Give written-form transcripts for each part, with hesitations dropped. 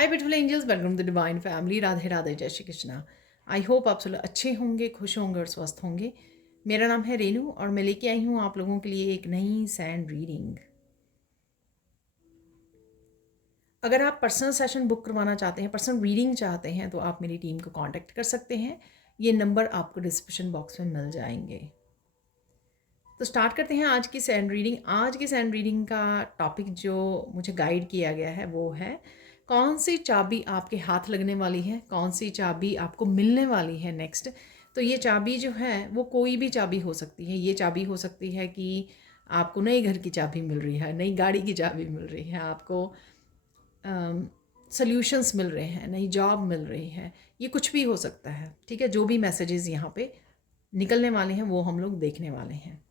Hi beautiful angels, welcome to divine family. Radhe Radhe, जय Shri Krishna. I hope आप सब लोग अच्छे होंगे, खुश होंगे और स्वस्थ होंगे। मेरा नाम है रेनू और मैं लेके आई हूँ आप लोगों के लिए एक नई सैंड रीडिंग। अगर आप पर्सनल सेशन बुक करवाना चाहते हैं, पर्सनल रीडिंग चाहते हैं, तो आप मेरी टीम को कांटेक्ट कर सकते हैं। ये नंबर आपको डिस्क्रिप्शन बॉक्स में मिल जाएंगे। तो स्टार्ट करते हैं आज की सैंड रीडिंग। आज की सैंड रीडिंग का टॉपिक जो मुझे गाइड किया गया है वो है कौन सी चाबी आपके हाथ लगने वाली है, कौन सी चाबी आपको मिलने वाली है नेक्स्ट। तो ये चाबी जो है वो कोई भी चाबी हो सकती है। ये चाबी हो सकती है कि आपको नए घर की चाबी मिल रही है, नई गाड़ी की चाबी मिल रही है, आपको सॉल्यूशंस मिल रहे हैं, नई जॉब मिल रही है, ये कुछ भी हो सकता है। ठीक है, जो भी मैसेजेस यहाँ पे निकलने वाले हैं वो हम लोग देखने वाले हैं।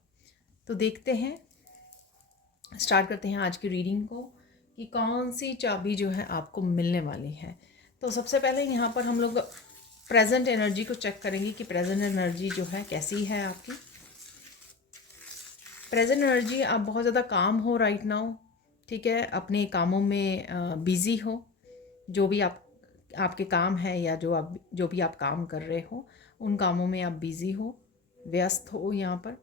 तो देखते हैं, स्टार्ट करते हैं आज की रीडिंग को कि कौन सी चाबी जो है आपको मिलने वाली है। तो सबसे पहले यहाँ पर हम लोग प्रेजेंट एनर्जी को चेक करेंगे कि प्रेजेंट एनर्जी जो है कैसी है आपकी। प्रेजेंट एनर्जी, आप बहुत ज़्यादा काम हो राइट नाउ। ठीक है, अपने कामों में बिज़ी हो। जो भी आपके काम है या जो भी आप काम कर रहे हो उन कामों में आप बिज़ी हो, व्यस्त हो। यहाँ पर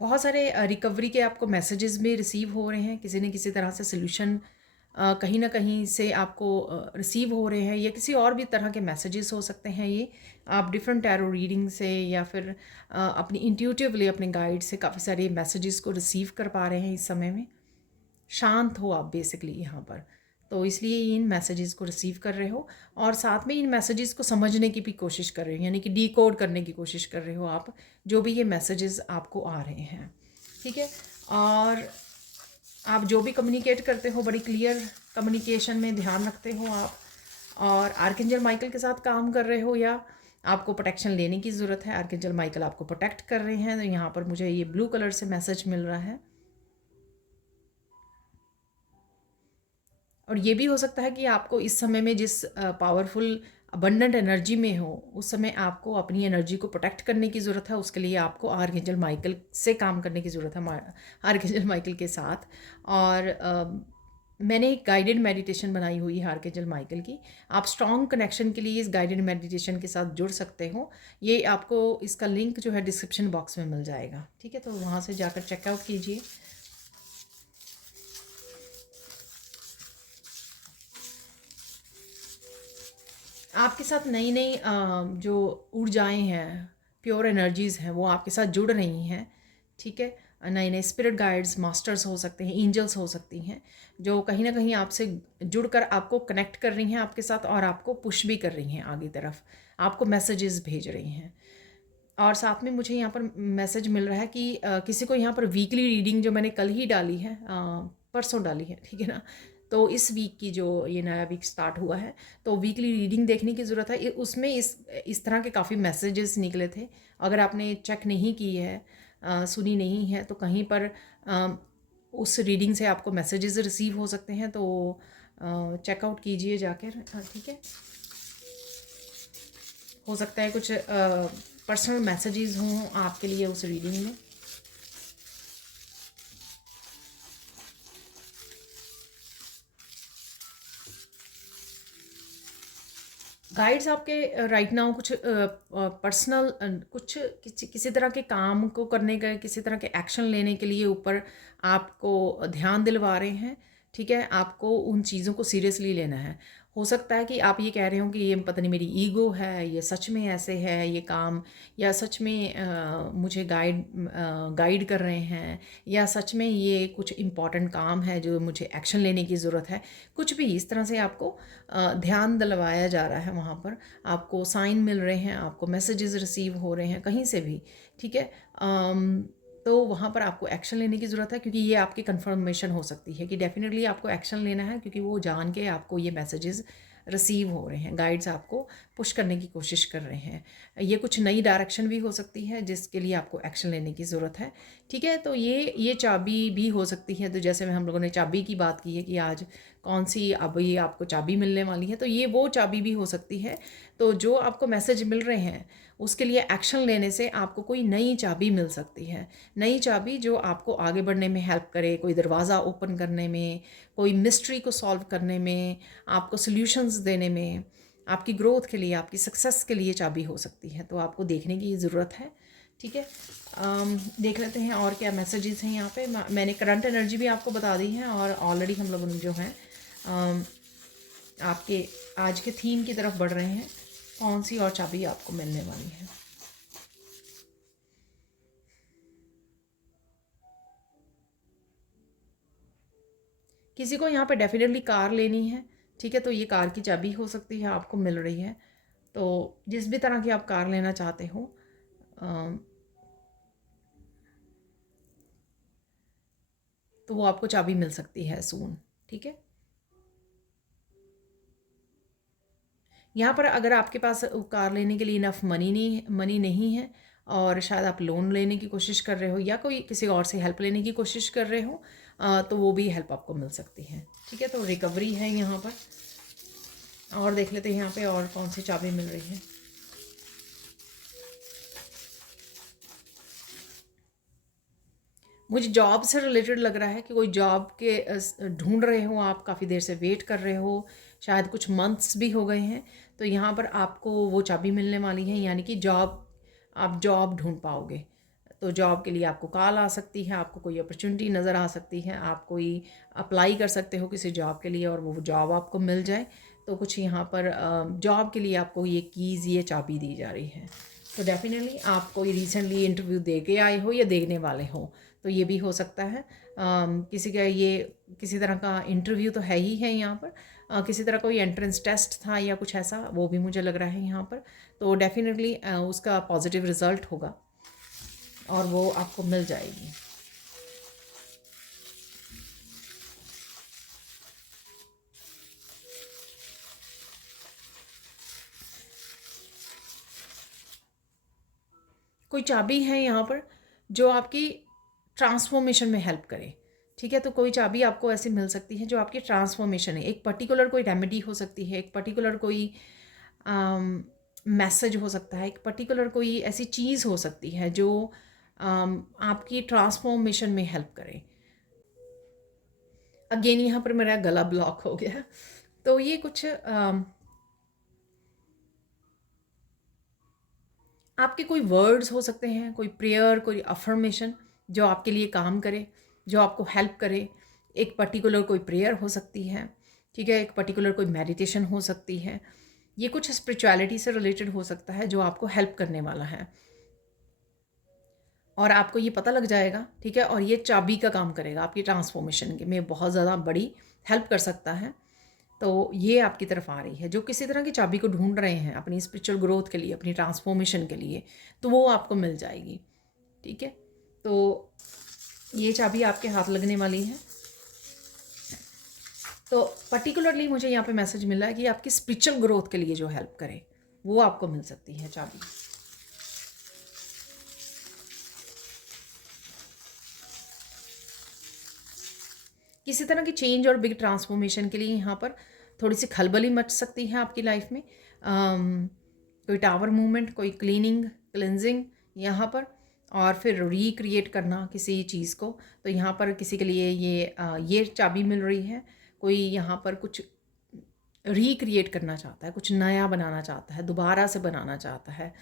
बहुत सारे रिकवरी के आपको मैसेजेस भी रिसीव हो रहे हैं। किसी न किसी तरह से सोल्यूशन कहीं ना कहीं से आपको रिसीव हो रहे हैं, या किसी और भी तरह के मैसेजेस हो सकते हैं। ये आप डिफरेंट टैरो रीडिंग से या फिर अपनी इंट्यूटिवली अपने गाइड से काफ़ी सारे मैसेजेस को रिसीव कर पा रहे हैं इस समय में। शांत हो आप बेसिकली यहाँ पर, तो इसलिए इन मैसेजेस को रिसीव कर रहे हो और साथ में इन मैसेजेस को समझने की भी कोशिश कर रहे हो, यानी कि डीकोड करने की कोशिश कर रहे हो आप, जो भी ये मैसेजेस आपको आ रहे हैं। ठीक है, और आप जो भी कम्युनिकेट करते हो बड़ी क्लियर कम्युनिकेशन में ध्यान रखते हो आप, और आर्कएंजल माइकल के साथ काम कर रहे हो या आपको प्रोटेक्शन लेने की ज़रूरत है। आर्कएंजल माइकल आपको प्रोटेक्ट कर रहे हैं। तो यहाँ पर मुझे ये ब्लू कलर से मैसेज मिल रहा है। और ये भी हो सकता है कि आपको इस समय में जिस पावरफुल अबंडेंट एनर्जी में हो, उस समय आपको अपनी एनर्जी को प्रोटेक्ट करने की ज़रूरत है। उसके लिए आपको आर्कएंजल माइकल से काम करने की ज़रूरत है, आर्कएंजल माइकल के साथ। और मैंने एक गाइडेड मेडिटेशन बनाई हुई है आर्कएंजल माइकल की। आप स्ट्रॉन्ग कनेक्शन के लिए इस गाइडेड मेडिटेशन के साथ जुड़ सकते हो। ये आपको इसका लिंक जो है डिस्क्रिप्शन बॉक्स में मिल जाएगा। ठीक है, तो वहाँ से जाकर चेकआउट कीजिए। आपके साथ नई नई जो ऊर्जाएं हैं, प्योर एनर्जीज़ हैं, वो आपके साथ जुड़ रही हैं। ठीक है, नए नए स्पिरिट गाइड्स, मास्टर्स हो सकते हैं, एंजल्स हो सकती हैं, जो कहीं ना कहीं आपसे जुड़कर आपको कनेक्ट कर रही हैं आपके साथ, और आपको पुश भी कर रही हैं आगे तरफ, आपको मैसेजेस भेज रही हैं। और साथ में मुझे यहाँ पर मैसेज मिल रहा है कि किसी को यहाँ पर वीकली रीडिंग जो मैंने कल ही डाली है, परसों डाली है, ठीक है ना। तो इस वीक की जो ये नया वीक स्टार्ट हुआ है, तो वीकली रीडिंग देखने की ज़रूरत है। उसमें इस तरह के काफ़ी मैसेजेस निकले थे। अगर आपने चेक नहीं की है, सुनी नहीं है, तो कहीं पर उस रीडिंग से आपको मैसेजेस रिसीव हो सकते हैं। तो चेकआउट कीजिए जाकर। ठीक है, हो सकता है कुछ पर्सनल मैसेजेस हों आपके लिए उस रीडिंग में। गाइड्स आपके राइट नाउ कुछ पर्सनल कुछ किसी तरह के काम को करने का, किसी तरह के एक्शन लेने के लिए ऊपर आपको ध्यान दिलवा रहे हैं। ठीक है, आपको उन चीज़ों को सीरियसली लेना है। हो सकता है कि आप ये कह रहे हो कि ये पता नहीं मेरी ईगो है, ये सच में ऐसे है ये काम, या सच में मुझे गाइड कर रहे हैं, या सच में ये कुछ इम्पॉर्टेंट काम है जो मुझे एक्शन लेने की ज़रूरत है। कुछ भी इस तरह से आपको ध्यान दिलवाया जा रहा है। वहाँ पर आपको साइन मिल रहे हैं, आपको मैसेजेस रिसीव हो रहे हैं कहीं से भी। ठीक है, तो वहाँ पर आपको एक्शन लेने की ज़रूरत है, क्योंकि ये आपकी कंफर्मेशन हो सकती है कि डेफिनेटली आपको एक्शन लेना है, क्योंकि वो जान के आपको ये मैसेजेस रिसीव हो रहे हैं। गाइड्स आपको पुश करने की कोशिश कर रहे हैं। ये कुछ नई डायरेक्शन भी हो सकती है जिसके लिए आपको एक्शन लेने की ज़रूरत है। ठीक है, तो ये चाबी भी हो सकती है। तो जैसे में हम लोगों ने चाबी की बात की है कि आज कौन सी अब ये आपको चाबी मिलने वाली है, तो ये वो चाबी भी हो सकती है। तो जो आपको मैसेज मिल रहे हैं उसके लिए एक्शन लेने से आपको कोई नई चाबी मिल सकती है, नई चाबी जो आपको आगे बढ़ने में हेल्प करे, कोई दरवाज़ा ओपन करने में, कोई मिस्ट्री को सॉल्व करने में, आपको सॉल्यूशंस देने में, आपकी ग्रोथ के लिए, आपकी सक्सेस के लिए चाबी हो सकती है। तो आपको देखने की ज़रूरत है। ठीक है, देख लेते हैं और क्या मैसेजेस हैं यहाँ पे। मैंने करंट एनर्जी भी आपको बता दी है और ऑलरेडी हम लोग जो हैं आपके आज के थीम की तरफ बढ़ रहे हैं। कौन सी और चाबी आपको मिलने वाली है? किसी को यहाँ पे डेफिनेटली कार लेनी है। ठीक है, तो ये कार की चाबी हो सकती है, आपको मिल रही है। तो जिस भी तरह की आप कार लेना चाहते हो तो वो आपको चाबी मिल सकती है सून। ठीक है, यहाँ पर अगर आपके पास कार लेने के लिए इनफ मनी नहीं है और शायद आप लोन लेने की कोशिश कर रहे हो या कोई किसी और से हेल्प लेने की कोशिश कर रहे हो, तो वो भी हेल्प आपको मिल सकती है। ठीक है, तो रिकवरी है यहाँ पर। और देख लेते हैं यहाँ पे और कौन सी चाबी मिल रही है। मुझे जॉब से रिलेटेड लग रहा है कि कोई जॉब के ढूंढ रहे हो आप, काफ़ी देर से वेट कर रहे हो, शायद कुछ मंथ्स भी हो गए हैं। तो यहाँ पर आपको वो चाबी मिलने वाली है, यानी कि आप जॉब ढूंढ पाओगे। तो जॉब के लिए आपको कॉल आ सकती है, आपको कोई अपॉर्चुनिटी नज़र आ सकती है, आप कोई अप्लाई कर सकते हो किसी जॉब के लिए और वो जॉब आपको मिल जाए। तो कुछ यहाँ पर जॉब के लिए आपको ये कीज़, ये चाबी दी जा रही है। तो डेफिनेटली आप कोई रिसेंटली इंटरव्यू दे के आए हो या देखने वाले हो, तो ये भी हो सकता है। किसी का ये किसी तरह का इंटरव्यू तो है ही है यहाँ पर, किसी तरह कोई एंट्रेंस टेस्ट था या कुछ ऐसा, वो भी मुझे लग रहा है यहाँ पर। तो डेफिनेटली उसका पॉजिटिव रिज़ल्ट होगा और वो आपको मिल जाएगी। कोई चाबी है यहाँ पर जो आपकी ट्रांसफॉर्मेशन में हेल्प करे। ठीक है, तो कोई चाबी आपको ऐसी मिल सकती है जो आपकी ट्रांसफॉर्मेशन है। एक पर्टिकुलर कोई रेमेडी हो सकती है, एक पर्टिकुलर कोई मैसेज हो सकता है, एक पर्टिकुलर कोई ऐसी चीज़ हो सकती है जो आपकी ट्रांसफॉर्मेशन में हेल्प करे। अगेन यहाँ पर मेरा गला ब्लॉक हो गया। तो ये कुछ आपके कोई वर्ड्स हो सकते हैं, कोई प्रेयर, कोई अफर्मेशन जो आपके लिए काम करे, जो आपको हेल्प करे। एक पर्टिकुलर कोई प्रेयर हो सकती है। ठीक है, एक पर्टिकुलर कोई मेडिटेशन हो सकती है। ये कुछ स्पिरिचुअलिटी से रिलेटेड हो सकता है जो आपको हेल्प करने वाला है और आपको ये पता लग जाएगा। ठीक है, और ये चाबी का काम करेगा आपकी ट्रांसफॉर्मेशन में, बहुत ज़्यादा बड़ी हेल्प कर सकता है। तो ये आपकी तरफ आ रही है, जो किसी तरह की चाबी को ढूंढ रहे हैं अपनी स्पिरिचुअल ग्रोथ के लिए, अपनी ट्रांसफॉर्मेशन के लिए, तो वो आपको मिल जाएगी। ठीक है, तो ये चाबी आपके हाथ लगने वाली है। तो पर्टिकुलरली मुझे यहाँ पे मैसेज मिला है कि आपकी स्पिरिचुअल ग्रोथ के लिए जो हेल्प करे वो आपको मिल सकती है चाबी। किसी तरह की चेंज और बिग ट्रांसफॉर्मेशन के लिए यहाँ पर थोड़ी सी खलबली मच सकती है आपकी लाइफ में। कोई टावर मूवमेंट, कोई क्लिनजिंग यहाँ पर, और फिर रिक्रिएट करना किसी चीज़ को। तो यहाँ पर किसी के लिए ये चाबी मिल रही है। कोई यहाँ पर कुछ रिक्रिएट करना चाहता है, कुछ नया बनाना चाहता है, दोबारा से बनाना चाहता है।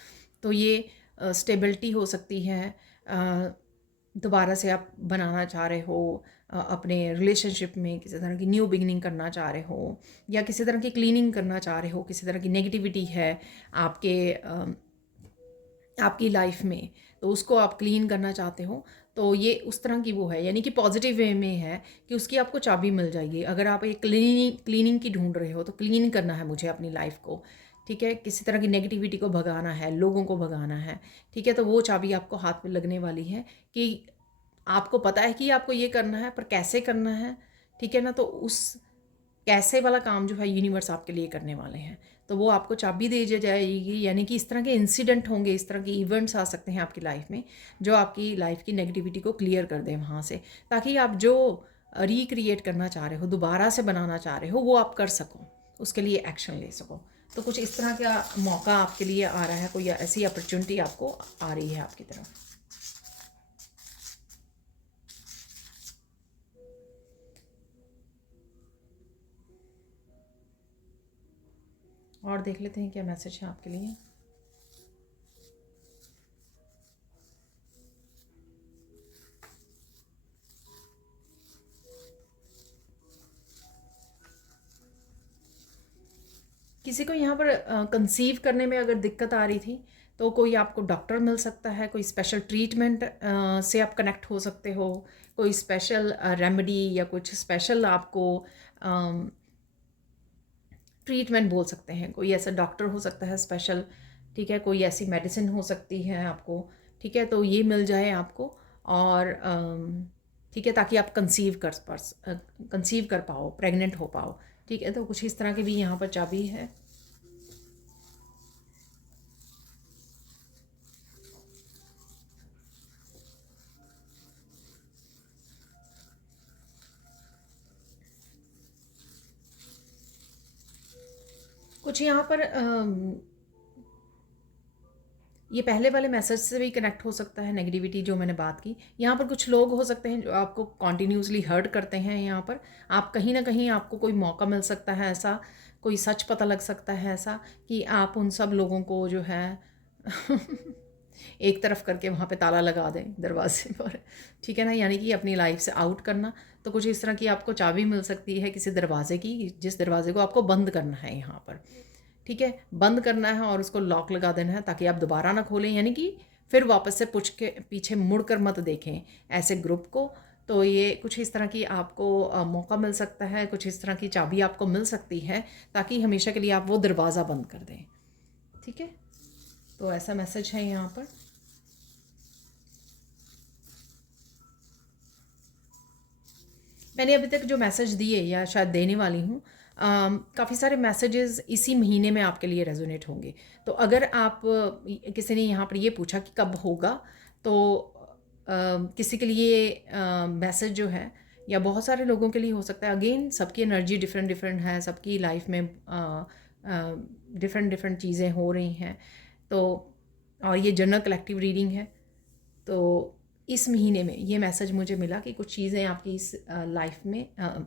तो ये स्टेबिलिटी हो सकती है, दोबारा से आप बनाना चाह रहे हो अपने रिलेशनशिप में, किसी तरह की न्यू बिगनिंग करना चाह रहे हो या किसी तरह की क्लीनिंग करना चाह रहे हो, किसी तरह की नेगेटिविटी है आपकी लाइफ में, तो उसको आप क्लीन करना चाहते हो। तो ये उस तरह की वो है, यानी कि पॉजिटिव वे में है कि उसकी आपको चाबी मिल जाएगी। अगर आप एक क्लीनिंग की ढूंढ रहे हो तो क्लीन करना है मुझे अपनी लाइफ को। ठीक है, किसी तरह की नेगेटिविटी को भगाना है, लोगों को भगाना है। ठीक है, तो वो चाबी आपको हाथ में लगने वाली है कि आपको पता है कि आपको ये करना है, पर कैसे करना है। ठीक है ना, तो उस कैसे वाला काम जो है यूनिवर्स आपके लिए करने वाले हैं, तो वो आपको चाबी दे जाएगी। यानी कि इस तरह के इंसिडेंट होंगे, इस तरह के इवेंट्स आ सकते हैं आपकी लाइफ में जो आपकी लाइफ की नेगेटिविटी को क्लियर कर दें वहाँ से, ताकि आप जो रिक्रिएट करना चाह रहे हो, दोबारा से बनाना चाह रहे हो, वो आप कर सको, उसके लिए एक्शन ले सको। तो कुछ इस तरह का मौका आपके लिए आ रहा है, कोई ऐसी अपॉर्चुनिटी आपको आ रही है आपकी तरफ। और देख लेते हैं क्या मैसेज है आपके लिए। किसी को यहाँ पर कंसीव करने में अगर दिक्कत आ रही थी तो कोई आपको डॉक्टर मिल सकता है, कोई स्पेशल ट्रीटमेंट से आप कनेक्ट हो सकते हो, कोई स्पेशल रेमेडी या कुछ स्पेशल आपको ट्रीटमेंट बोल सकते हैं, कोई ऐसा डॉक्टर हो सकता है स्पेशल, ठीक है, कोई ऐसी मेडिसिन हो सकती है आपको, ठीक है, तो ये मिल जाए आपको। और ठीक है, ताकि आप कंसीव कर पाओ, प्रेग्नेंट हो पाओ, ठीक है। तो कुछ इस तरह की भी यहाँ पर चाबी है। कुछ यहाँ पर ये पहले वाले मैसेज से भी कनेक्ट हो सकता है, नेगेटिविटी जो मैंने बात की। यहाँ पर कुछ लोग हो सकते हैं जो आपको कॉन्टीन्यूसली हर्ट करते हैं। यहाँ पर आप कहीं ना कहीं आपको कोई मौका मिल सकता है ऐसा, कोई सच पता लग सकता है ऐसा कि आप उन सब लोगों को जो है एक तरफ करके वहाँ पे ताला लगा दें दरवाजे पर, ठीक है ना, यानी कि अपनी लाइफ से आउट करना। तो कुछ इस तरह की आपको चाबी मिल सकती है किसी दरवाजे की, जिस दरवाजे को आपको बंद करना है यहाँ पर, ठीक है, बंद करना है और उसको लॉक लगा देना है ताकि आप दोबारा ना खोलें, यानी कि फिर वापस से पूछ के पीछे मुड़ कर मत देखें ऐसे ग्रुप को। तो ये कुछ इस तरह की आपको मौका मिल सकता है, कुछ इस तरह की चाबी आपको मिल सकती है ताकि हमेशा के लिए आप वो दरवाज़ा बंद कर दें, ठीक है। तो ऐसा मैसेज है यहाँ पर। मैंने अभी तक जो मैसेज दिए या शायद देने वाली हूँ, काफ़ी सारे मैसेजेस इसी महीने में आपके लिए रेजोनेट होंगे। तो अगर आप किसी ने यहाँ पर ये पूछा कि कब होगा, तो किसी के लिए मैसेज जो है, या बहुत सारे लोगों के लिए हो सकता है, अगेन सबकी एनर्जी डिफरेंट डिफरेंट है, सबकी लाइफ में डिफरेंट डिफरेंट चीज़ें हो रही हैं। तो और ये जनरल कलेक्टिव रीडिंग है। तो इस महीने में ये मैसेज मुझे मिला कि कुछ चीज़ें आपकी इस लाइफ में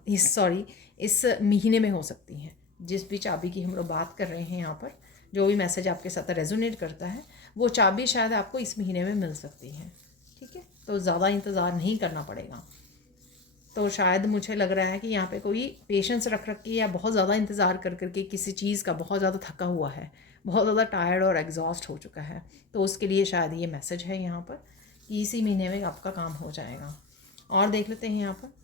इस महीने में हो सकती हैं। जिस भी चाबी की हम लोग बात कर रहे हैं यहाँ पर, जो भी मैसेज आपके साथ रेजोनेट करता है, वो चाबी शायद आपको इस महीने में मिल सकती है, ठीक है। तो ज़्यादा इंतज़ार नहीं करना पड़ेगा। तो शायद मुझे लग रहा है कि यहाँ पे कोई पेशेंस रख के या बहुत ज़्यादा इंतज़ार कर करके किसी चीज़ का बहुत ज़्यादा थका हुआ है, बहुत ज़्यादा टायर्ड और एग्जॉस्ट हो चुका है, तो उसके लिए शायद ये मैसेज है यहाँ पर कि इसी महीने में आपका काम हो जाएगा। और देख लेते हैं यहाँ पर।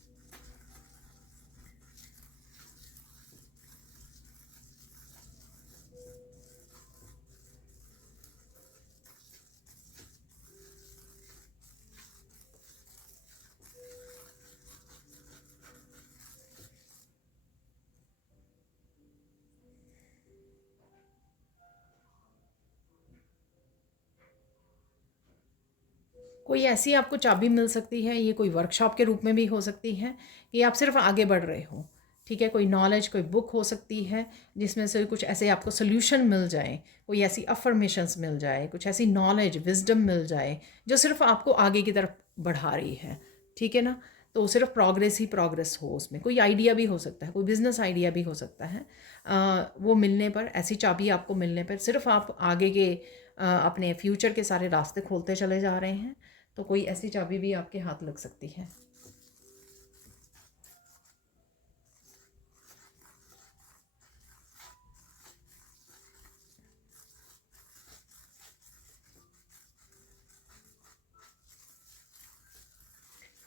कोई ऐसी आपको चाबी मिल सकती है, ये कोई वर्कशॉप के रूप में भी हो सकती है कि आप सिर्फ आगे बढ़ रहे हो, ठीक है। कोई नॉलेज, कोई बुक हो सकती है जिसमें से कुछ ऐसे आपको सोल्यूशन मिल जाए, कोई ऐसी अफर्मेशंस मिल जाए, कुछ ऐसी नॉलेज, विजडम मिल जाए जो सिर्फ आपको आगे की तरफ बढ़ा रही है, ठीक है ना। तो सिर्फ प्रोग्रेस ही प्रोग्रेस हो, उसमें कोई आइडिया भी हो सकता है, कोई बिजनेस आइडिया भी हो सकता है। वो मिलने पर, ऐसी चाबी आपको मिलने पर सिर्फ आप आगे के अपने फ्यूचर के सारे रास्ते खोलते चले जा रहे हैं। तो कोई ऐसी चाबी भी आपके हाथ लग सकती है।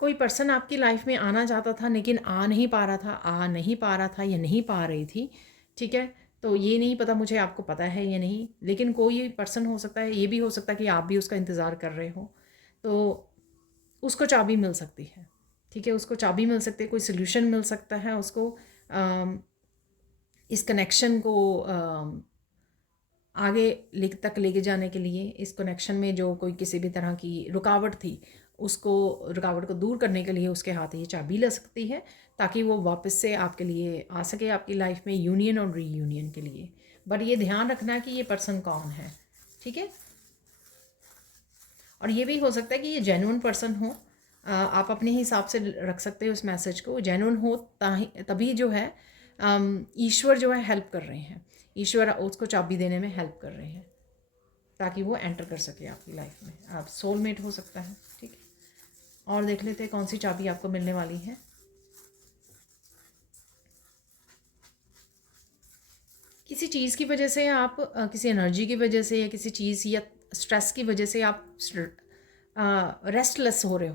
कोई पर्सन आपकी लाइफ में आना चाहता था लेकिन आ नहीं पा रहा था, या नहीं पा रही थी, ठीक है। तो ये नहीं पता मुझे आपको पता है या नहीं, लेकिन कोई पर्सन हो सकता है, ये भी हो सकता है कि आप भी उसका इंतज़ार कर रहे हो, तो उसको चाबी मिल सकती है, ठीक है। उसको चाबी मिल सकती है, कोई सोल्यूशन मिल सकता है उसको, इस कनेक्शन को आगे तक लेके जाने के लिए। इस कनेक्शन में जो कोई किसी भी तरह की रुकावट थी, उसको रुकावट को दूर करने के लिए उसके हाथ ये चाबी लग सकती है, ताकि वो वापस से आपके लिए आ सके आपकी लाइफ में यूनियन और रीयूनियन के लिए। बट ये ध्यान रखना कि ये पर्सन कौन है, ठीक है। और ये भी हो सकता है कि ये जेन्युइन पर्सन हो, आप अपने हिसाब से रख सकते हो इस मैसेज को। जेन्युइन हो तभी जो है ईश्वर जो है हेल्प कर रहे हैं, ईश्वर उसको चाबी देने में हेल्प कर रहे हैं ताकि वो एंटर कर सके आपकी लाइफ में। आप सोलमेट हो सकता है, ठीक है। और देख लेते हैं कौन सी चाबी आपको मिलने वाली है। किसी चीज़ की वजह से आप किसी एनर्जी की वजह से या किसी चीज़ या स्ट्रेस की वजह से आप रेस्टलेस हो रहे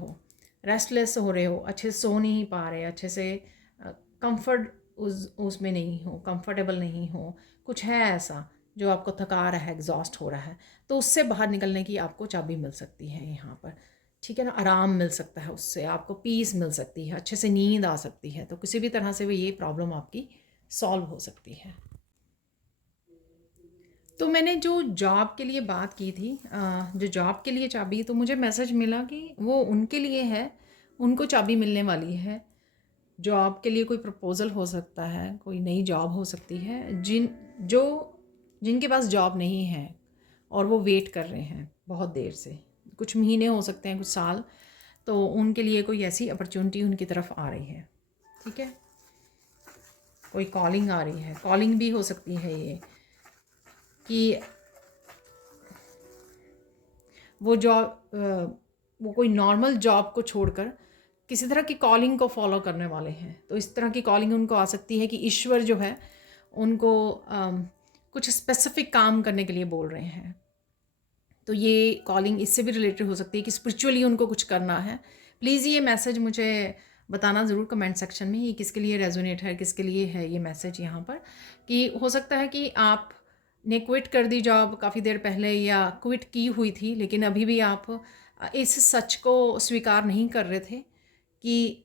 हो, अच्छे से सो नहीं पा रहे, अच्छे से कंफर्ट उसमें नहीं हो, कंफर्टेबल नहीं हो, कुछ है ऐसा जो आपको थका रहा है, एग्जॉस्ट हो रहा है, तो उससे बाहर निकलने की आपको चाबी मिल सकती है यहाँ पर, ठीक है ना। आराम मिल सकता है उससे, आपको पीस मिल सकती है, अच्छे से नींद आ सकती है, तो किसी भी तरह से वो ये प्रॉब्लम आपकी सॉल्व हो सकती है। तो मैंने जो जॉब के लिए बात की थी, जो जॉब के लिए चाबी, तो मुझे मैसेज मिला कि वो उनके लिए है, उनको चाबी मिलने वाली है। जॉब के लिए कोई प्रपोज़ल हो सकता है, कोई नई जॉब हो सकती है, जिनके पास जॉब नहीं है और वो वेट कर रहे हैं बहुत देर से, कुछ महीने हो सकते हैं, कुछ साल, तो उनके लिए कोई ऐसी अपॉर्चुनिटी उनकी तरफ आ रही है, ठीक है। कोई कॉलिंग आ रही है, कॉलिंग भी हो सकती है ये कि वो जॉब, वो कोई नॉर्मल जॉब को छोड़कर किसी तरह की कॉलिंग को फॉलो करने वाले हैं। तो इस तरह की कॉलिंग उनको आ सकती है कि ईश्वर जो है उनको कुछ स्पेसिफिक काम करने के लिए बोल रहे हैं। तो ये कॉलिंग इससे भी रिलेटेड हो सकती है कि स्पिरिचुअली उनको कुछ करना है। प्लीज़ ये मैसेज मुझे बताना ज़रूर कमेंट सेक्शन में, ये किसके लिए रेजोनेट है, किसके लिए है ये मैसेज यहाँ पर। कि हो सकता है कि आप ने क्विट कर दी जॉब काफ़ी देर पहले, या क्विट की हुई थी, लेकिन अभी भी आप इस सच को स्वीकार नहीं कर रहे थे कि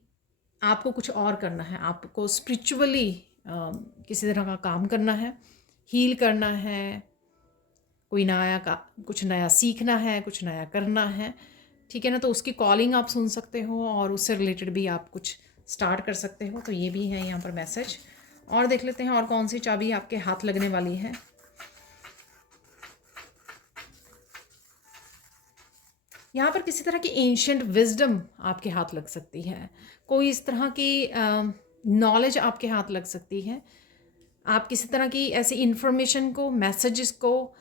आपको कुछ और करना है, आपको स्पिरिचुअली किसी तरह का काम करना है, हील करना है, कोई कुछ नया सीखना है, कुछ नया करना है, ठीक है ना। तो उसकी कॉलिंग आप सुन सकते हो और उससे रिलेटेड भी आप कुछ स्टार्ट कर सकते हो। तो ये भी है यहाँ पर मैसेज। और देख लेते हैं और कौन सी चाबी आपके हाथ लगने वाली है। यहाँ पर किसी तरह की एंशियंट विजडम आपके हाथ लग सकती है, कोई इस तरह की नॉलेज आपके हाथ लग सकती है। आप किसी तरह की ऐसी इंफॉर्मेशन को, मैसेजेस को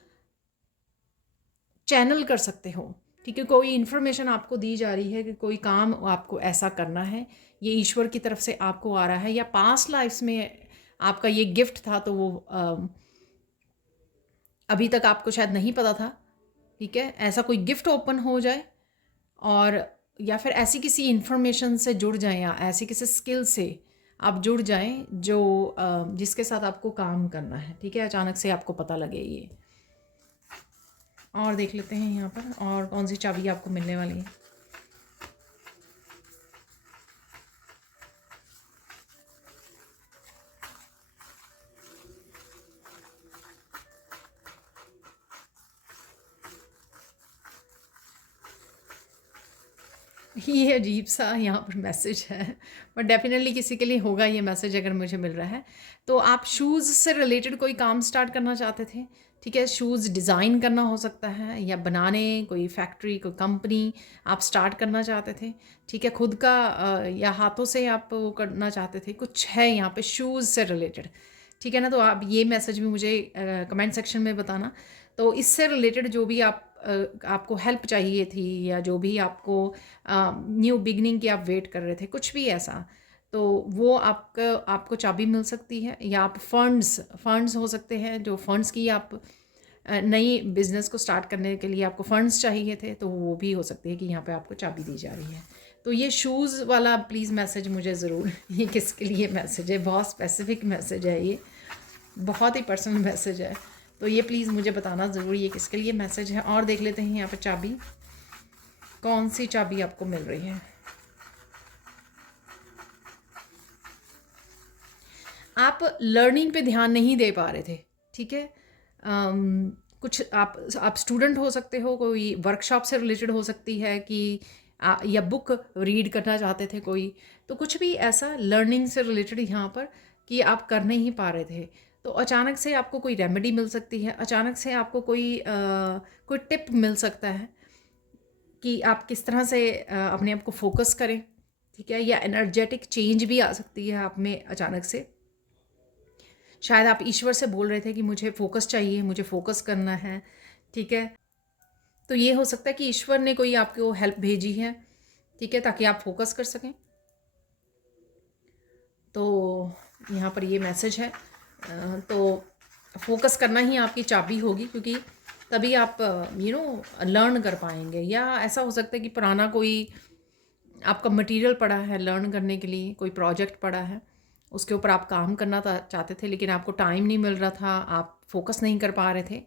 चैनल कर सकते हो, ठीक है। कोई इन्फॉर्मेशन आपको दी जा रही है कि कोई काम आपको ऐसा करना है, ये ईश्वर की तरफ से आपको आ रहा है, या पास्ट लाइफ्स में आपका ये गिफ्ट था, तो वो अभी तक आपको शायद नहीं पता था, ठीक है। ऐसा कोई गिफ्ट ओपन हो जाए, और या फिर ऐसी किसी इन्फॉर्मेशन से जुड़ जाएं, या ऐसी किसी स्किल से आप जुड़ जाएं जो जिसके साथ आपको काम करना है, ठीक है। अचानक से आपको पता लगे ये। और देख लेते हैं यहाँ पर और कौन सी चाबी आपको मिलने वाली है। ये अजीब सा यहाँ पर मैसेज है, बट डेफिनेटली किसी के लिए होगा ये मैसेज अगर मुझे मिल रहा है। तो आप शूज़ से रिलेटेड कोई काम स्टार्ट करना चाहते थे, ठीक है। शूज़ डिज़ाइन करना हो सकता है, या बनाने, कोई फैक्ट्री, कोई कंपनी आप स्टार्ट करना चाहते थे, ठीक है। खुद का या हाथों से आप वो करना चाहते थे, कुछ है यहाँ पे शूज़ से रिलेटेड, ठीक है ना। तो आप ये मैसेज भी मुझे कमेंट सेक्शन में बताना। तो इससे रिलेटेड जो भी आपको हेल्प चाहिए थी, या जो भी आपको न्यू बिगनिंग की आप वेट कर रहे थे, कुछ भी ऐसा, तो वो आपको चाबी मिल सकती है। या आप फंड्स हो सकते हैं, जो फंड्स की आप नई बिजनेस को स्टार्ट करने के लिए आपको फंड्स चाहिए थे, तो वो भी हो सकती है कि यहाँ पे आपको चाबी दी जा रही है। तो ये शूज़ वाला प्लीज़ मैसेज मुझे ज़रूर ये किसके लिए मैसेज है, बहुत स्पेसिफिक मैसेज है, ये बहुत ही पर्सनल मैसेज है, तो ये प्लीज़ मुझे बताना ज़रूर ये किसके लिए मैसेज है। और देख लेते हैं यहाँ पर चाबी, कौन सी चाबी आपको मिल रही है। आप लर्निंग पे ध्यान नहीं दे पा रहे थे, ठीक है। कुछ आप स्टूडेंट हो सकते हो, कोई वर्कशॉप से रिलेटेड हो सकती है कि या बुक रीड करना चाहते थे कोई, तो कुछ भी ऐसा लर्निंग से रिलेटेड यहाँ पर कि आप कर नहीं पा रहे थे, तो अचानक से आपको कोई रेमेडी मिल सकती है, अचानक से आपको कोई टिप मिल सकता है कि आप किस तरह से अपने आप को फोकस करें, ठीक है, या एनर्जेटिक चेंज भी आ सकती है आप में अचानक से। शायद आप ईश्वर से बोल रहे थे कि मुझे फोकस चाहिए, मुझे फोकस करना है, ठीक है, तो ये हो सकता है कि ईश्वर ने कोई आपको हेल्प भेजी है, ठीक है, ताकि आप फोकस कर सकें। तो यहाँ पर ये मैसेज है, तो फोकस करना ही आपकी चाबी होगी, क्योंकि तभी आप लर्न कर पाएंगे। या ऐसा हो सकता है कि पुराना कोई आपका मटेरियल पड़ा है लर्न करने के लिए, कोई प्रोजेक्ट पड़ा है, उसके ऊपर आप काम करना चाहते थे लेकिन आपको टाइम नहीं मिल रहा था, आप फोकस नहीं कर पा रहे थे,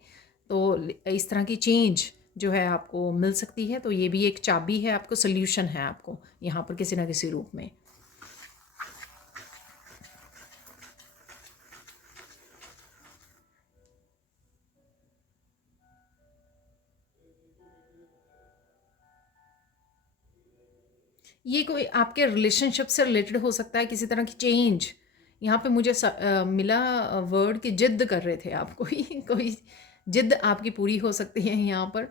तो इस तरह की चेंज जो है आपको मिल सकती है। तो ये भी एक चाबी है, आपको सोल्यूशन है आपको यहाँ पर किसी ना किसी रूप में। ये कोई आपके रिलेशनशिप से रिलेटेड हो सकता है, किसी तरह की चेंज। यहाँ पे मुझे मिला वर्ड कि जिद कर रहे थे आप, कोई जिद आपकी पूरी हो सकती है यहाँ पर।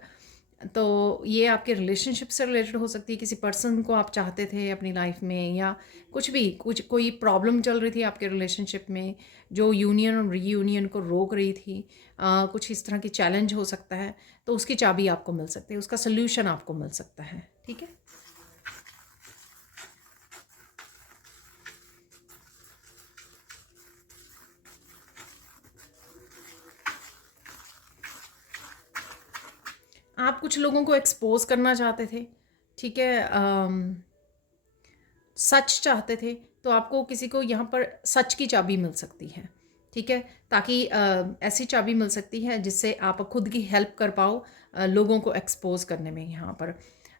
तो ये आपके रिलेशनशिप से रिलेटेड हो सकती है, किसी पर्सन को आप चाहते थे अपनी लाइफ में, या कुछ कोई प्रॉब्लम चल रही थी आपके रिलेशनशिप में जो यूनियन और रीयूनियन को रोक रही थी, कुछ इस तरह की चैलेंज हो सकता है, तो उसकी चाबी आपको मिल सकती है, उसका सोल्यूशन आपको मिल सकता है, ठीक है। आप कुछ लोगों को एक्सपोज करना चाहते थे, ठीक है, सच चाहते थे, तो आपको किसी को यहाँ पर सच की चाबी मिल सकती है, ठीक है, ताकि ऐसी चाबी मिल सकती है जिससे आप खुद की हेल्प कर पाओ लोगों को एक्सपोज करने में यहाँ पर।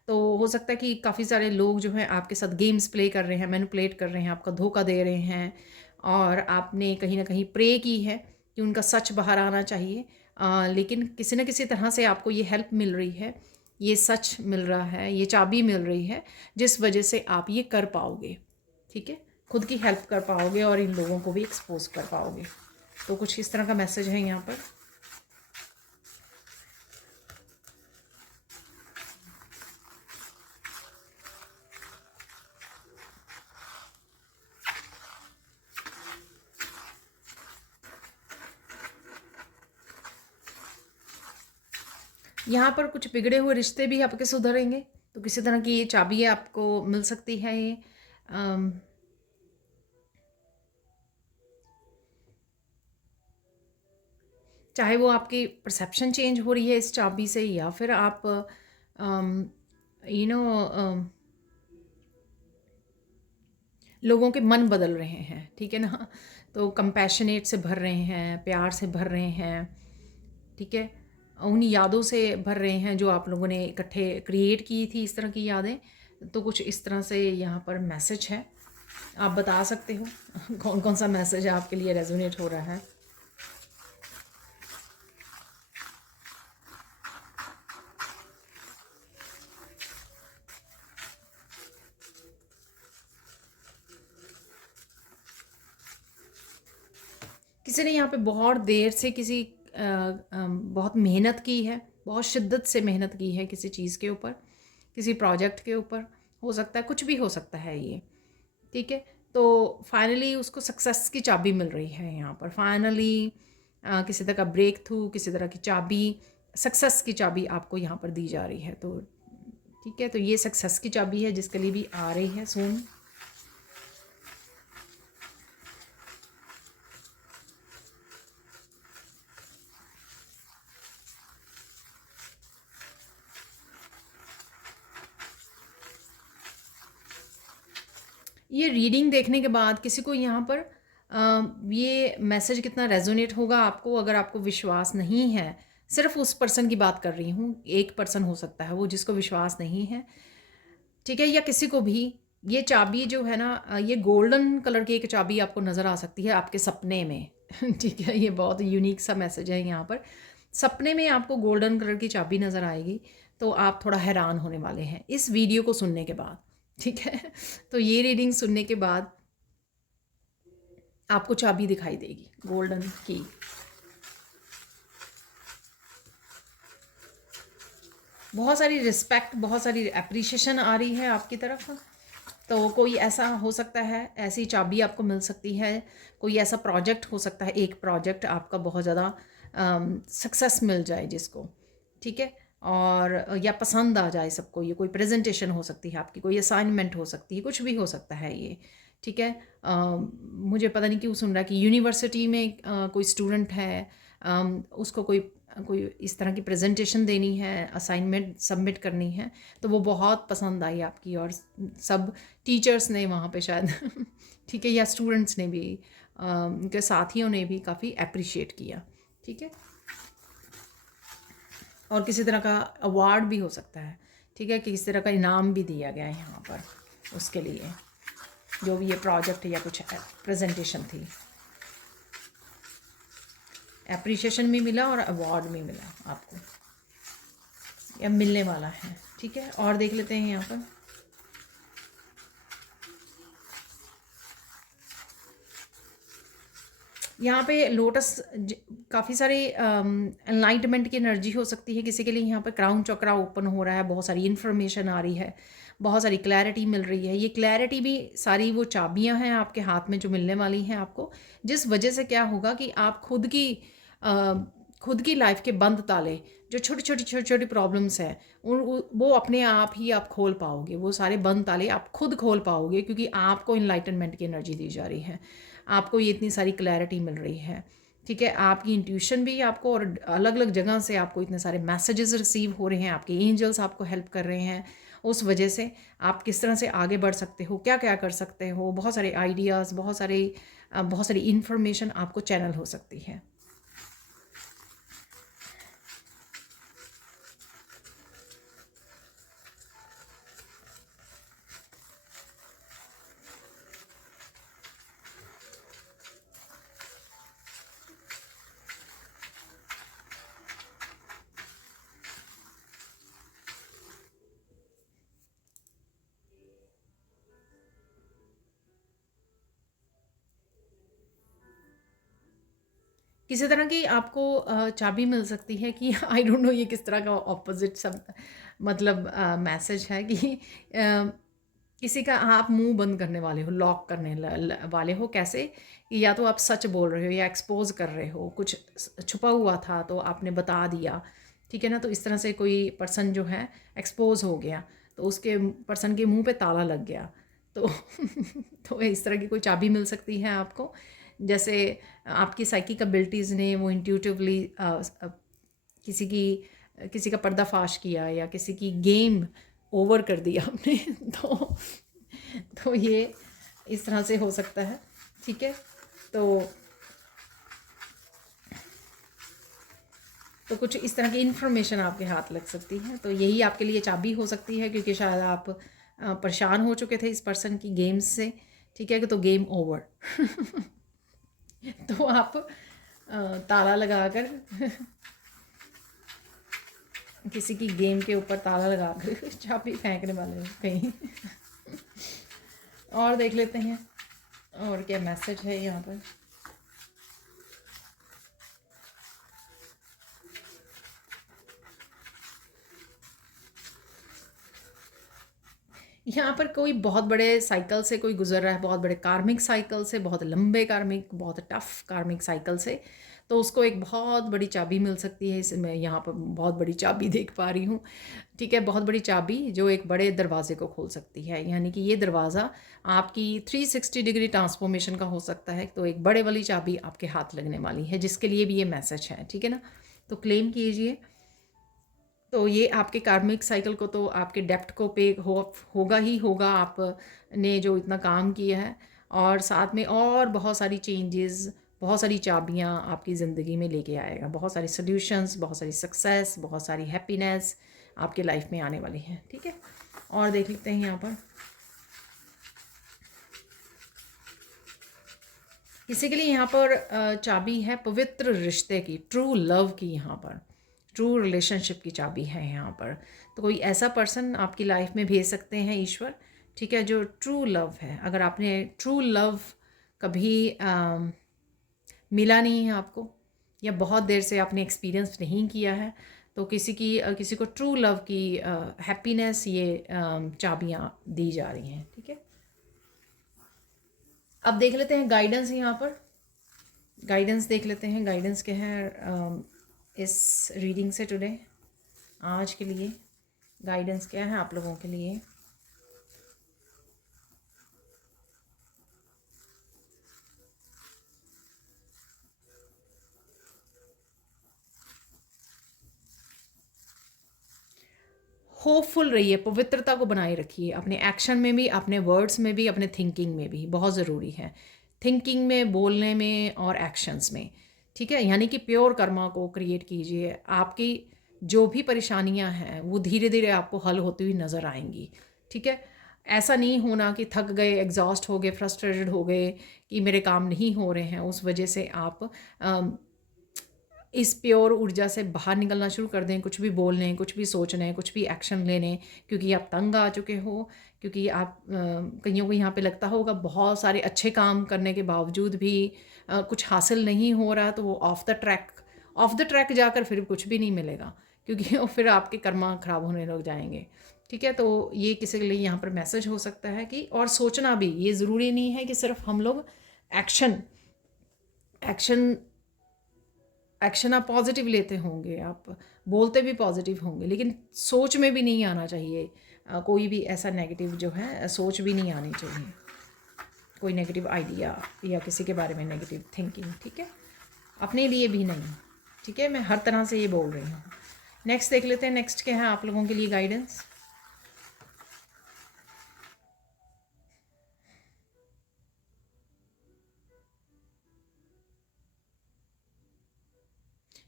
तो हो सकता है कि काफ़ी सारे लोग जो हैं आपके साथ गेम्स प्ले कर रहे हैं, मैनिपुलेट कर रहे हैं, आपका धोखा दे रहे हैं, और आपने कहीं ना कहीं प्रे की है कि उनका सच बाहर आना चाहिए, लेकिन किसी न किसी तरह से आपको ये हेल्प मिल रही है, ये सच मिल रहा है, ये चाबी मिल रही है, जिस वजह से आप ये कर पाओगे, ठीक है, खुद की हेल्प कर पाओगे और इन लोगों को भी एक्सपोज कर पाओगे। तो कुछ इस तरह का मैसेज है यहाँ पर। यहाँ पर कुछ बिगड़े हुए रिश्ते भी आपके सुधरेंगे, तो किसी तरह की ये चाबी आपको मिल सकती है। ये चाहे वो आपकी परसेप्शन चेंज हो रही है इस चाबी से, या फिर आप यू नो लोगों के मन बदल रहे हैं, ठीक है ना, तो कंपैशनेट से भर रहे हैं, प्यार से भर रहे हैं, ठीक है, उन यादों से भर रहे हैं जो आप लोगों ने इकट्ठे क्रिएट की थी, इस तरह की यादें। तो कुछ इस तरह से यहाँ पर मैसेज है, आप बता सकते हो कौन कौन सा मैसेज आपके लिए रेजोनेट हो रहा है। किसी ने यहाँ पे बहुत देर से बहुत मेहनत की है, बहुत शिद्दत से मेहनत की है किसी चीज़ के ऊपर, किसी प्रोजेक्ट के ऊपर, हो सकता है, कुछ भी हो सकता है ये, ठीक है। तो फाइनली उसको सक्सेस की चाबी मिल रही है यहाँ पर, फाइनली किसी तरह का ब्रेक थ्रू, किसी तरह की चाबी, सक्सेस की चाबी आपको यहाँ पर दी जा रही है। तो ठीक है, तो ये सक्सेस की चाबी है जिसके लिए भी आ रही है सून। ये रीडिंग देखने के बाद किसी को यहाँ पर ये मैसेज कितना रेजोनेट होगा आपको, अगर आपको विश्वास नहीं है, सिर्फ उस पर्सन की बात कर रही हूँ, एक पर्सन हो सकता है वो जिसको विश्वास नहीं है, ठीक है, या किसी को भी ये चाबी जो है ना, ये गोल्डन कलर की एक चाबी आपको नज़र आ सकती है आपके सपने में ठीक है, ये बहुत यूनिक सा मैसेज है यहाँ पर सपने में आपको गोल्डन कलर की चाबी नज़र आएगी, तो आप थोड़ा हैरान होने वाले हैं इस वीडियो को सुनने के बाद, ठीक है। तो ये रीडिंग सुनने के बाद आपको चाबी दिखाई देगी गोल्डन की। बहुत सारी रिस्पेक्ट, बहुत सारी अप्रिशिएशन आ रही है आपकी तरफ। तो कोई ऐसा हो सकता है, ऐसी चाबी आपको मिल सकती है, कोई ऐसा प्रोजेक्ट हो सकता है, एक प्रोजेक्ट आपका बहुत ज़्यादा सक्सेस मिल जाए जिसको, ठीक है, और या पसंद आ जाए सबको। ये कोई प्रेजेंटेशन हो सकती है आपकी, कोई असाइनमेंट हो सकती है, कुछ भी हो सकता है ये, ठीक है। मुझे पता नहीं क्यों सुन रहा है कि यूनिवर्सिटी में कोई स्टूडेंट है, उसको कोई कोई इस तरह की प्रेजेंटेशन देनी है, असाइनमेंट सबमिट करनी है, तो वो बहुत पसंद आई आपकी, और सब टीचर्स ने वहाँ पे शायद ठीक है, या स्टूडेंट्स ने भी, उनके साथियों ने भी काफ़ी अप्रिशिएट किया, ठीक है। और किसी तरह का अवार्ड भी हो सकता है, ठीक है, कि किसी तरह का इनाम भी दिया गया है यहाँ पर उसके लिए, जो भी ये प्रोजेक्ट या कुछ प्रेजेंटेशन थी। एप्रिशिएशन भी मिला और अवार्ड भी मिला आपको, या मिलने वाला है, ठीक है। और देख लेते हैं यहाँ पर। यहाँ पे लोटस, काफ़ी सारे एनलाइटमेंट की एनर्जी हो सकती है किसी के लिए। यहाँ पर क्राउन चक्रा ओपन हो रहा है, बहुत सारी इन्फॉर्मेशन आ रही है, बहुत सारी क्लैरिटी मिल रही है। ये क्लैरिटी भी सारी वो चाबियाँ हैं आपके हाथ में जो मिलने वाली हैं आपको, जिस वजह से क्या होगा कि आप खुद की लाइफ के बंद ताले, जो छोटी छोटी प्रॉब्लम्स हैं, वो अपने आप ही आप खोल पाओगे। वो सारे बंद ताले आप खुद खोल पाओगे, क्योंकि आपको इनलाइटनमेंट की एनर्जी दी जा रही है, आपको ये इतनी सारी क्लैरिटी मिल रही है, ठीक है। आपकी इंट्यूशन भी आपको, और अलग अलग जगह से आपको इतने सारे मैसेजेस रिसीव हो रहे हैं, आपके एंजल्स आपको हेल्प कर रहे हैं। उस वजह से आप किस तरह से आगे बढ़ सकते हो, क्या क्या कर सकते हो, बहुत सारे आइडियाज़, बहुत सारी इन्फॉर्मेशन आपको चैनल हो सकती है। किसी तरह की आपको चाबी मिल सकती है कि आई डोंट नो ये किस तरह का ऑपोजिट सब मतलब मैसेज है कि किसी का आप मुंह बंद करने वाले हो, लॉक करने वाले हो। कैसे कि या तो आप सच बोल रहे हो या एक्सपोज कर रहे हो, कुछ छुपा हुआ था तो आपने बता दिया, ठीक है ना। तो इस तरह से कोई पर्सन जो है एक्सपोज हो गया, तो उसके पर्सन के मुंह पे ताला लग गया, तो तो इस तरह की कोई चाबी मिल सकती है आपको। जैसे आपकी साइकिक एबिलिटीज़ ने वो इंट्यूटिवली किसी का पर्दाफाश किया, या किसी की गेम ओवर कर दिया आपने तो ये इस तरह से हो सकता है, ठीक है। तो कुछ इस तरह की इन्फॉर्मेशन आपके हाथ लग सकती है, तो यही आपके लिए चाबी हो सकती है, क्योंकि शायद आप परेशान हो चुके थे इस पर्सन की गेम्स से, ठीक है, कि तो गेम ओवर तो आप ताला लगाकर किसी की गेम के ऊपर ताला लगाकर चाबी फेंकने वाले हो कहीं और देख लेते हैं और क्या मैसेज है यहाँ पर। यहाँ पर कोई बहुत बड़े साइकिल से कोई गुजर रहा है, बहुत बड़े कार्मिक साइकिल से, बहुत लंबे कार्मिक, बहुत टफ कार्मिक साइकिल से, तो उसको एक बहुत बड़ी चाबी मिल सकती है। इसमें यहाँ पर बहुत बड़ी चाबी देख पा रही हूँ, ठीक है, बहुत बड़ी चाबी जो एक बड़े दरवाजे को खोल सकती है। यानी कि ये दरवाज़ा आपकी 360 डिग्री ट्रांसफॉर्मेशन का हो सकता है, तो एक बड़े वाली चाबी आपके हाथ लगने वाली है, जिसके लिए भी ये मैसेज है, ठीक है ना। तो क्लेम कीजिए। तो ये आपके कार्मिक साइकिल को, तो आपके डेप्ट को पे होगा ही होगा, आपने जो इतना काम किया है, और साथ में और बहुत सारी चेंजेस, बहुत सारी चाबियाँ आपकी ज़िंदगी में लेके आएगा, बहुत सारी सॉल्यूशंस, बहुत सारी सक्सेस, बहुत सारी हैप्पीनेस आपके लाइफ में आने वाली है, ठीक है। और देख लेते हैं यहाँ पर किसी के लिए यहाँ पर चाबी है पवित्र रिश्ते की, ट्रू लव की, यहाँ पर ट्रू रिलेशनशिप की चाबी है यहाँ पर। तो कोई ऐसा पर्सन आपकी लाइफ में भेज सकते हैं ईश्वर, ठीक है, जो ट्रू लव है। अगर आपने ट्रू लव कभी मिला नहीं है आपको, या बहुत देर से आपने एक्सपीरियंस नहीं किया है, तो किसी को ट्रू लव की हैप्पीनेस ये चाबियाँ दी जा रही हैं, ठीक है। अब देख लेते हैं गाइडेंस यहाँ पर, गाइडेंस देख लेते हैं, गाइडेंस क्या है इस रीडिंग से टुडे, आज के लिए गाइडेंस क्या है आप लोगों के लिए। होपफुल रहिए, पवित्रता को बनाए रखिए अपने एक्शन में भी, अपने वर्ड्स में भी, अपने थिंकिंग में भी, बहुत ज़रूरी है थिंकिंग में, बोलने में और एक्शंस में, ठीक है। यानी कि प्योर कर्मा को क्रिएट कीजिए। आपकी जो भी परेशानियां हैं वो धीरे धीरे आपको हल होती हुई नज़र आएंगी, ठीक है। ऐसा नहीं होना कि थक गए, एग्जॉस्ट हो गए, फ्रस्ट्रेटेड हो गए कि मेरे काम नहीं हो रहे हैं, उस वजह से आप इस प्योर ऊर्जा से बाहर निकलना शुरू कर दें, कुछ भी बोलने, कुछ भी सोचने, कुछ भी एक्शन लेने, क्योंकि आप तंग आ चुके हो, क्योंकि आप कईयों को यहाँ पे लगता होगा बहुत सारे अच्छे काम करने के बावजूद भी कुछ हासिल नहीं हो रहा, तो वो ऑफ द ट्रैक जाकर फिर कुछ भी नहीं मिलेगा, क्योंकि वो फिर आपके कर्मा ख़राब होने लग जाएंगे, ठीक है। तो ये किसी के लिए यहाँ पर मैसेज हो सकता है कि, और सोचना भी, ये ज़रूरी नहीं है कि सिर्फ हम लोग एक्शन एक्शन एक्शन आप पॉजिटिव लेते होंगे, आप बोलते भी पॉजिटिव होंगे, लेकिन सोच में भी नहीं आना चाहिए कोई भी ऐसा नेगेटिव जो है, सोच भी नहीं आनी चाहिए, कोई नेगेटिव आइडिया या किसी के बारे में नेगेटिव थिंकिंग, ठीक है, अपने लिए भी नहीं, ठीक है। मैं हर तरह से ये बोल रही हूँ। नेक्स्ट देख लेते हैं, नेक्स्ट क्या है आप लोगों के लिए गाइडेंस।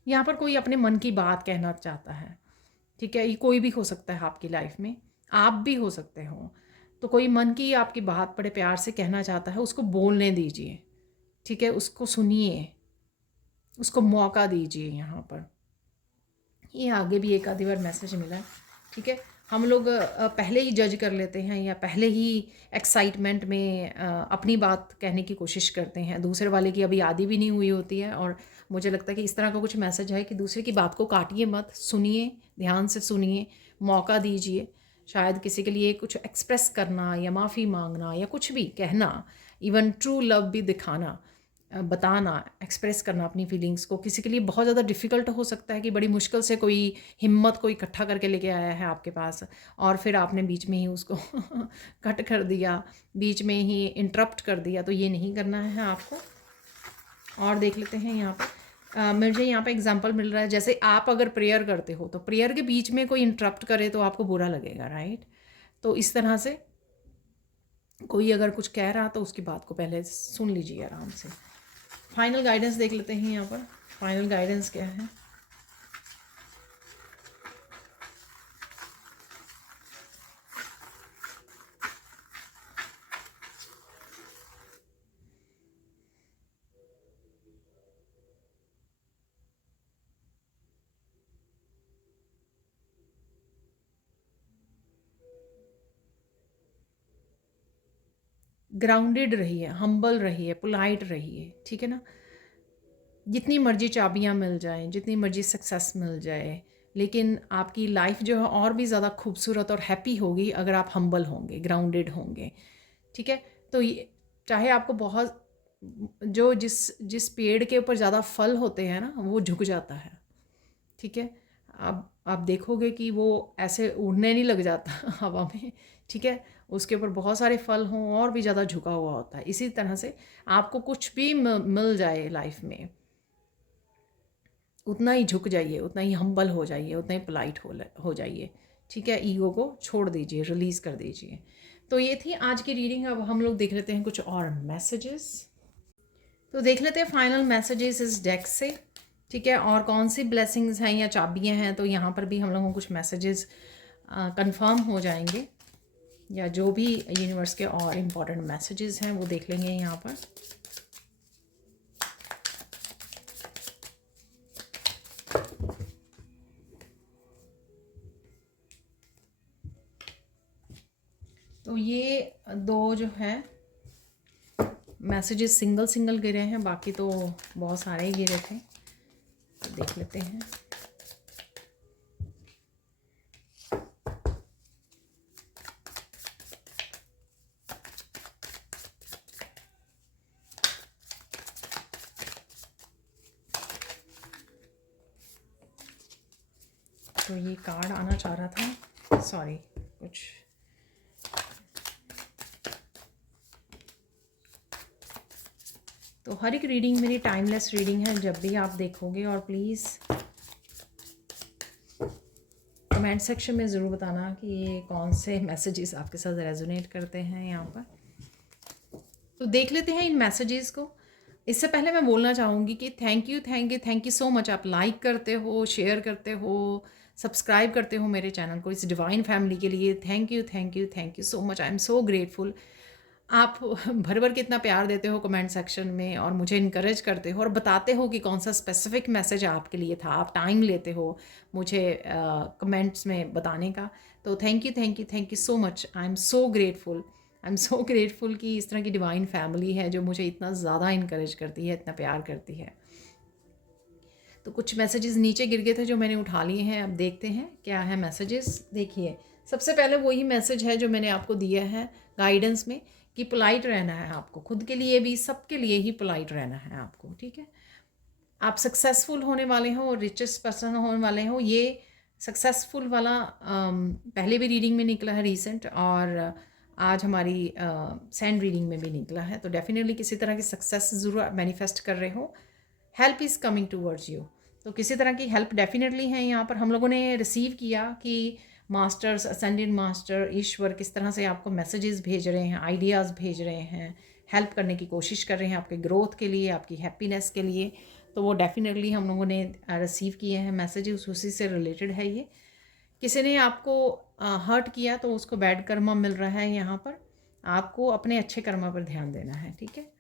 यहाँ पर कोई अपने मन की बात कहना चाहता है, ठीक है। ये कोई भी हो सकता है आपकी लाइफ में, आप भी हो सकते हो। तो कोई मन की आपकी बात बड़े प्यार से कहना चाहता है, उसको बोलने दीजिए, ठीक है, उसको सुनिए, उसको मौका दीजिए। यहाँ पर ये आगे भी एक आधी बार मैसेज मिला है, ठीक है। हम लोग पहले ही जज कर लेते हैं, या पहले ही एक्साइटमेंट में अपनी बात कहने की कोशिश करते हैं, दूसरे वाले की अभी आदि भी नहीं हुई होती है। और मुझे लगता है कि इस तरह का कुछ मैसेज है कि दूसरे की बात को काटिए मत, सुनिए, ध्यान से सुनिए, मौका दीजिए। शायद किसी के लिए कुछ एक्सप्रेस करना या माफ़ी मांगना या कुछ भी कहना, इवन ट्रू लव भी दिखाना, बताना, एक्सप्रेस करना अपनी फीलिंग्स को, किसी के लिए बहुत ज़्यादा डिफ़िकल्ट हो सकता है कि बड़ी मुश्किल से कोई हिम्मत को इकट्ठा करके लेके आया है आपके पास, और फिर आपने बीच में ही उसको कट कर दिया, बीच में ही इंटरप्ट कर दिया। तो ये नहीं करना है आपको। और देख लेते हैं यहाँ पर मुझे यहाँ पे एग्जांपल मिल रहा है, जैसे आप अगर प्रेयर करते हो तो प्रेयर के बीच में कोई इंटरप्ट करे तो आपको बुरा लगेगा, राइट। तो इस तरह से कोई अगर कुछ कह रहा तो उसकी बात को पहले सुन लीजिए आराम से। फाइनल गाइडेंस देख लेते हैं यहाँ पर, फाइनल गाइडेंस क्या है। ग्राउंडेड रहिए, हम्बल रहिए, पोलाइट रहिए, ठीक है ना। जितनी मर्जी चाबियाँ मिल जाएं, जितनी मर्जी सक्सेस मिल जाए, लेकिन आपकी लाइफ जो है और भी ज़्यादा खूबसूरत और हैप्पी होगी अगर आप हम्बल होंगे, ग्राउंडेड होंगे, ठीक है। तो ये चाहे आपको बहुत, जो जिस जिस पेड़ के ऊपर ज़्यादा फल होते हैं ना वो झुक जाता है, ठीक है। आप देखोगे कि वो ऐसे उड़ने नहीं लग जाता हवा में, ठीक है, उसके ऊपर बहुत सारे फल हों और भी ज़्यादा झुका हुआ होता है। इसी तरह से आपको कुछ भी मिल जाए लाइफ में, उतना ही झुक जाइए, उतना ही हम्बल हो जाइए, उतना ही पोलाइट हो जाइए, ठीक है। ईगो को छोड़ दीजिए, रिलीज़ कर दीजिए। तो ये थी आज की रीडिंग। अब हम लोग देख लेते हैं कुछ और मैसेजेस। तो देख लेते हैं फाइनल मैसेजेस इस डेक से, ठीक है, और कौन सी ब्लेसिंग्स हैं या चाबियां हैं। तो यहाँ पर भी हम लोगों को कुछ मैसेजेस कंफर्म हो जाएंगे, या जो भी यूनिवर्स के और इम्पोर्टेंट मैसेजेस हैं वो देख लेंगे यहाँ पर। तो ये दो जो है मैसेजेस सिंगल सिंगल गिरे हैं, बाकी तो बहुत सारे ही गिरे थे। तो देख लेते हैं। तो ये कार्ड आना चाह रहा था, सॉरी कुछ तो हर एक रीडिंग मेरी टाइमलेस रीडिंग है, जब भी आप देखोगे। और प्लीज़ कमेंट सेक्शन में ज़रूर बताना कि ये कौन से मैसेजेस आपके साथ रेजोनेट करते हैं यहाँ पर। तो देख लेते हैं इन मैसेजेस को। इससे पहले मैं बोलना चाहूँगी कि थैंक यू सो मच। आप लाइक करते हो, शेयर करते हो, सब्सक्राइब करते हो मेरे चैनल को, इस डिवाइन फैमिली के लिए thank you so much. I am so grateful. आप भर भर के इतना प्यार देते हो कमेंट सेक्शन में और मुझे इनकरेज करते हो और बताते हो कि कौन सा स्पेसिफिक मैसेज आपके लिए था। आप टाइम लेते हो मुझे कमेंट्स में बताने का। तो thank you so much. I am so grateful कि इस तरह की डिवाइन फैमिली है जो मुझे इतना ज़्यादा इनकरेज करती है, इतना प्यार करती है। तो कुछ मैसेजेस नीचे गिर गए थे जो मैंने उठा लिए हैं। अब देखते हैं क्या है मैसेजेस। देखिए, सबसे पहले वही मैसेज है जो मैंने आपको दिया है गाइडेंस में कि पोलाइट रहना है आपको, खुद के लिए भी, सबके लिए ही पोलाइट रहना है आपको, ठीक है। आप सक्सेसफुल होने वाले हो और रिचेस्ट पर्सन होने वाले हो। ये सक्सेसफुल वाला पहले भी रीडिंग में निकला है रीसेंट, और आज हमारी सेंड रीडिंग में भी निकला है। तो डेफिनेटली किसी तरह की सक्सेस ज़रूर मैनिफेस्ट कर रहे हो। Help is coming towards you. तो किसी तरह की हेल्प डेफिनेटली है यहाँ पर। हम लोगों ने रिसीव किया कि मास्टर्स, असेंडेड मास्टर, ईश्वर किस तरह से आपको मैसेजेस भेज रहे हैं, आइडियाज़ भेज रहे हैं, हेल्प करने की कोशिश कर रहे हैं आपके ग्रोथ के लिए, आपकी हैप्पीनेस के लिए। तो वो डेफिनेटली हम लोगों ने रिसीव किए हैं मैसेजेस, उसी से रिलेटेड है ये। किसी ने आपको हर्ट किया तो उसको बैड कर्मा मिल रहा है यहाँ पर। आपको अपने अच्छे कर्मा पर ध्यान देना है, ठीक है।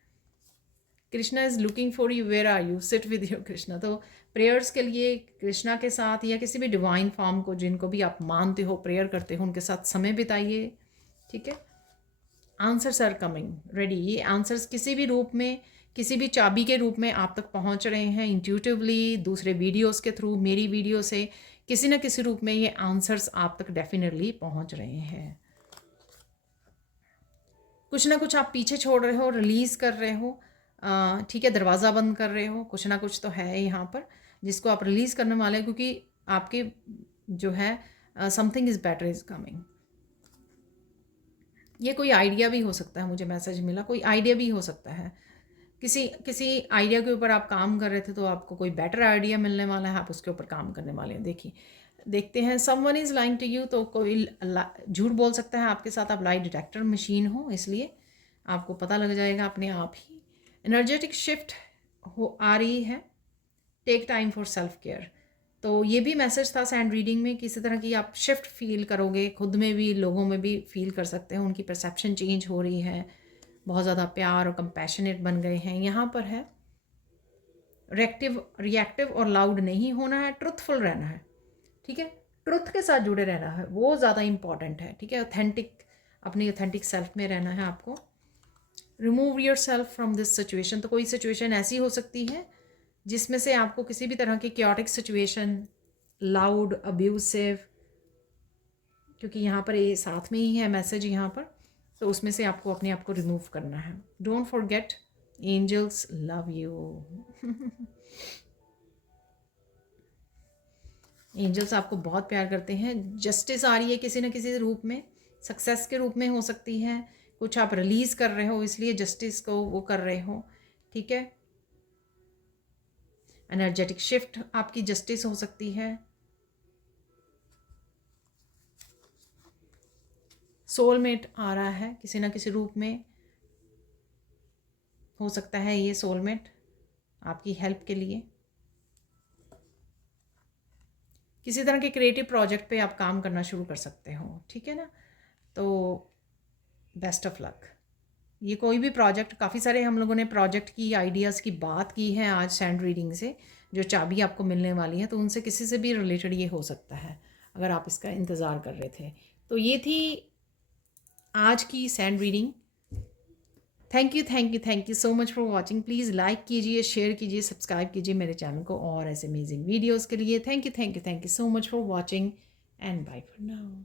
Krishna is looking for you, where are you, sit with your Krishna. तो प्रेयर्स के लिए कृष्णा के साथ या किसी भी डिवाइन फॉर्म को जिनको भी आप मानते हो, प्रेयर करते हो, उनके साथ समय बिताइए, ठीक है। Answers are coming ready. ये आंसर्स किसी भी रूप में, किसी भी चाबी के रूप में आप तक पहुंच रहे हैं इंट्यूटिवली, दूसरे वीडियोस के थ्रू, मेरी वीडियो से, किसी न किसी रूप में ये आंसर्स आप तक डेफिनेटली पहुंच रहे हैं। कुछ ना कुछ आप पीछे छोड़ रहे हो, रिलीज़ कर रहे हो, ठीक है, दरवाज़ा बंद कर रहे हो। कुछ ना कुछ तो है यहाँ पर जिसको आप रिलीज़ करने वाले हैं, क्योंकि आपके जो है something is better is coming. ये कोई आइडिया भी हो सकता है, मुझे मैसेज मिला, कोई आइडिया भी हो सकता है। किसी आइडिया के ऊपर आप काम कर रहे थे तो आपको कोई बेटर आइडिया मिलने वाला है, आप उसके ऊपर काम करने वाले हैं। देखिए, देखते हैं। Someone is lying to you. तो कोई झूठ बोल सकता है आपके साथ। आप लाई डिटेक्टर मशीन हो, इसलिए आपको पता लग जाएगा अपने आप ही। एनर्जेटिक शिफ्ट हो आ रही है। Take time for self care. तो ये भी मैसेज था सैंड रीडिंग में, किसी तरह की आप शिफ्ट फील करोगे, खुद में भी, लोगों में भी फील कर सकते हो। उनकी परसेप्शन चेंज हो रही है, बहुत ज़्यादा प्यार और कंपैशनेट बन गए हैं। यहाँ पर है रिएक्टिव और लाउड नहीं होना है, ट्रुथफुल रहना है, ठीक है। ट्रुथ के साथ जुड़े रहना है, वो ज़्यादा इंपॉर्टेंट है, ठीक है। ऑथेंटिक, अपनी ऑथेंटिक सेल्फ में रहना है आपको। Remove your self from this situation. तो कोई सिचुएशन ऐसी हो सकती है जिसमें से आपको किसी भी तरह की क्योटिक सिचुएशन, लाउड, अब्यूसिव, क्योंकि यहाँ पर ये साथ में ही है मैसेज यहाँ पर, तो उसमें से आपको अपने आप को रिमूव करना है। Don't forget, angels love you. Angels आपको बहुत प्यार करते हैं। जस्टिस आ रही है किसी न किसी रूप में, सक्सेस के रूप में हो सकती है, कुछ आप रिलीज़ कर रहे हो इसलिए जस्टिस को वो कर रहे हो, ठीक है। एनर्जेटिक शिफ्ट आपकी जस्टिस हो सकती है। सोलमेट आ रहा है किसी न किसी रूप में, हो सकता है ये सोलमेट आपकी हेल्प के लिए। किसी तरह के क्रिएटिव प्रोजेक्ट पे आप काम करना शुरू कर सकते हो, ठीक है ना। तो बेस्ट ऑफ लक। ये कोई भी प्रोजेक्ट, काफ़ी सारे हम लोगों ने प्रोजेक्ट की आइडियाज़ की बात की है आज सैंड रीडिंग से, जो चाबी आपको मिलने वाली है, तो उनसे किसी से भी रिलेटेड ये हो सकता है अगर आप इसका इंतज़ार कर रहे थे। तो ये थी आज की sand reading. Thank you so much for watching. Please like कीजिए, शेयर कीजिए, सब्सक्राइब कीजिए मेरे चैनल को और ऐसे अमेजिंग वीडियोज़ के लिए। Thank you so much for watching and bye for now.